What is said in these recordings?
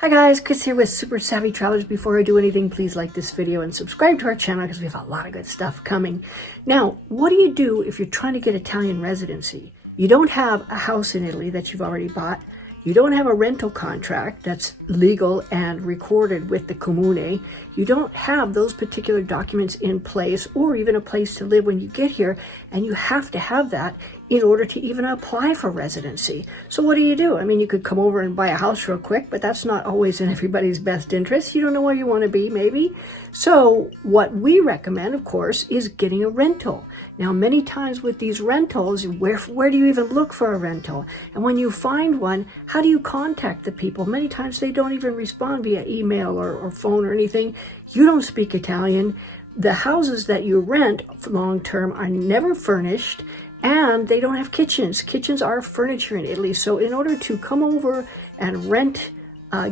Hi guys, Chris here with Super Savvy Travelers. Before I do anything, please like this video and subscribe to our channel because we have a lot of good stuff coming. Now, what do you do if you're trying to get Italian residency? You don't have a house in Italy that you've already bought. You don't have a rental contract that's legal and recorded with the comune. You don't have those particular documents in place or even a place to live when you get here, and you have to have that in order to even apply for residency. So what do? I mean, you could come over and buy a house real quick, but that's not always in everybody's best interest. You don't know where you want to be, maybe. So what we recommend, of course, is getting a rental. Now, many times with these rentals, where do you even look for a rental? And when you find one, how do you contact the people? Many times they don't even respond via email or phone or anything. You don't speak Italian. The houses that you rent long-term are never furnished, and they don't have kitchens. Kitchens are furniture in Italy. So in order to come over and rent,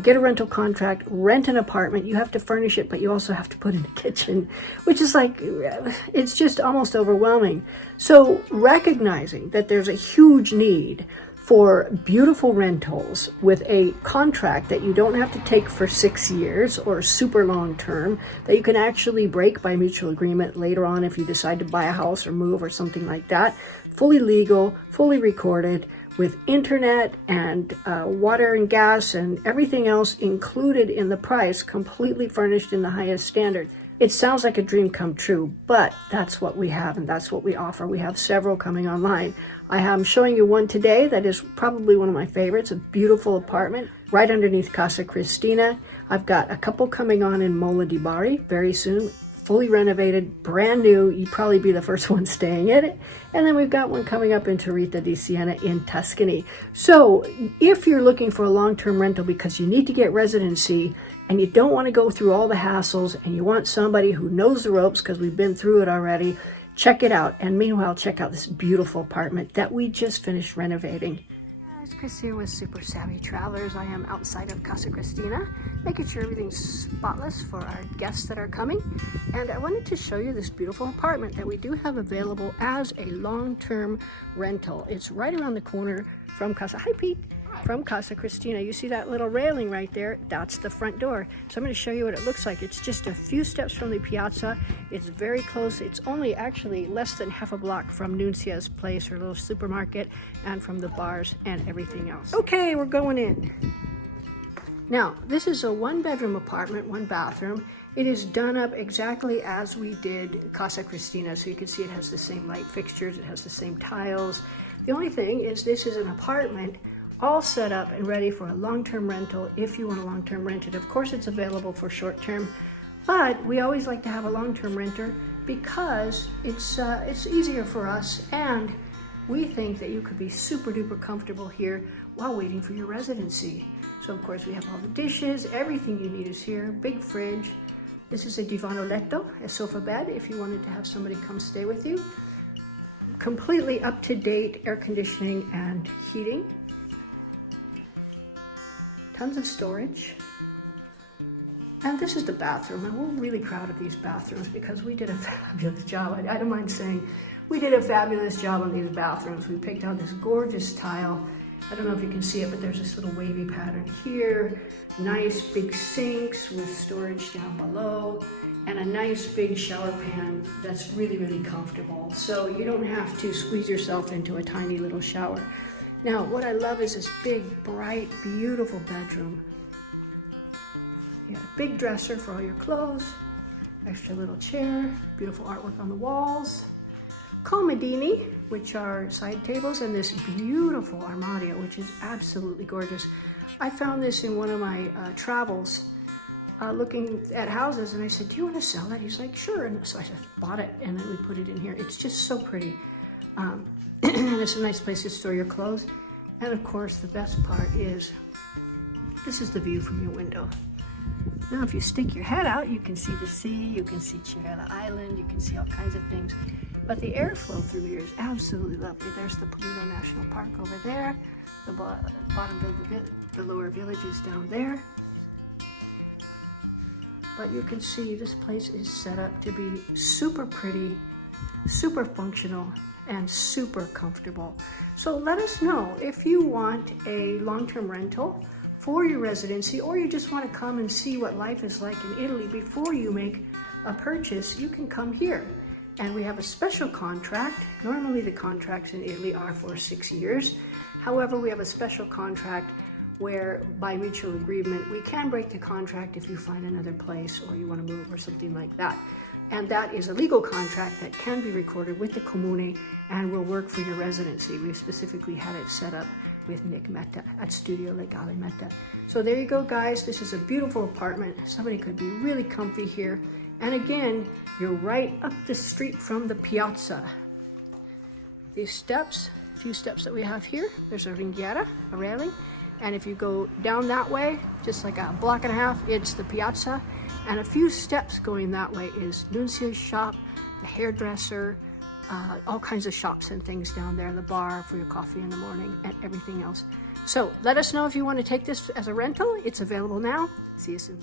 get a rental contract, rent an apartment, you have to furnish it, but you also have to put in a kitchen, which is like, it's just almost overwhelming. So recognizing that there's a huge need for beautiful rentals with a contract that you don't have to take for 6 years or super long term, that you can actually break by mutual agreement later on if you decide to buy a house or move or something like that. Fully legal, fully recorded, with internet and water and gas and everything else included in the price, completely furnished in the highest standard. It sounds like a dream come true, but that's what we have and that's what we offer. We have several coming online. I am showing you one today that is probably one of my favorites, a beautiful apartment right underneath Casa Cristina. I've got a couple coming on in Mola di Bari very soon, fully renovated, brand new. You'd probably be the first one staying in it. And then we've got one coming up in Torretta di Siena in Tuscany. So if you're looking for a long-term rental because you need to get residency and you don't want to go through all the hassles and you want somebody who knows the ropes because we've been through it already, check it out. And meanwhile, check out this beautiful apartment that we just finished renovating. It's Chris here with Super Savvy Travelers. I am outside of Casa Cristina, making sure everything's spotless for our guests that are coming. And I wanted to show you this beautiful apartment that we do have available as a long-term rental. It's right around the corner from Casa. Hi, Pete. From Casa Cristina. You see that little railing right there? That's the front door. So I'm going to show you what it looks like. It's just a few steps from the piazza. It's very close. It's only actually less than half a block from Nuncia's place, her little supermarket, and from the bars and everything else. Okay, we're going in. Now, this is a one-bedroom apartment, one bathroom. It is done up exactly as we did Casa Cristina. So you can see it has the same light fixtures. It has the same tiles. The only thing is this is an apartment all set up and ready for a long-term rental if you want a long-term rented. Of course, it's available for short-term, but we always like to have a long-term renter because it's easier for us, and we think that you could be super-duper comfortable here while waiting for your residency. So, of course, we have all the dishes. Everything you need is here. Big fridge. This is a divano letto, a sofa bed, if you wanted to have somebody come stay with you. Completely up-to-date air conditioning and heating. Tons of storage. And this is the bathroom, and we're really proud of these bathrooms because we did a fabulous job. I don't mind saying we did a fabulous job on these bathrooms. We picked out this gorgeous tile. I don't know if you can see it, but there's this little wavy pattern here. Nice big sinks with storage down below, and a nice big shower pan that's really, really comfortable. So you don't have to squeeze yourself into a tiny little shower. Now, what I love is this big, bright, beautiful bedroom. You got a big dresser for all your clothes, extra little chair, beautiful artwork on the walls, comodini, which are side tables, and this beautiful armadio, which is absolutely gorgeous. I found this in one of my travels, looking at houses, and I said, do you want to sell that? He's like, sure. And so I said, bought it, and then we put it in here. It's just so pretty. And it's a nice place to store your clothes. And of course, the best part is, this is the view from your window. Now, if you stick your head out, you can see the sea, you can see Cirella Island, you can see all kinds of things. But the airflow through here is absolutely lovely. There's the Polino National Park over there. The bottom of the lower village is down there. But you can see this place is set up to be super pretty, super functional, and super comfortable. So let us know if you want a long-term rental for your residency, or you just want to come and see what life is like in Italy before you make a purchase, you can come here. And we have a special contract. Normally the contracts in Italy are for 6 years. However, we have a special contract where by mutual agreement, we can break the contract if you find another place or you want to move or something like that. And that is a legal contract that can be recorded with the Comune and will work for your residency. We specifically had it set up with Nick Metta at Studio Legale Metta. So there you go, guys. This is a beautiful apartment. Somebody could be really comfy here. And again, you're right up the street from the piazza. These steps, a few steps that we have here, there's a ringhiera, a railing. And if you go down that way, just like a block and a half, it's the piazza. And a few steps going that way is Nuncia's shop, the hairdresser, all kinds of shops and things down there, the bar for your coffee in the morning and everything else. So let us know if you want to take this as a rental. It's available now. See you soon.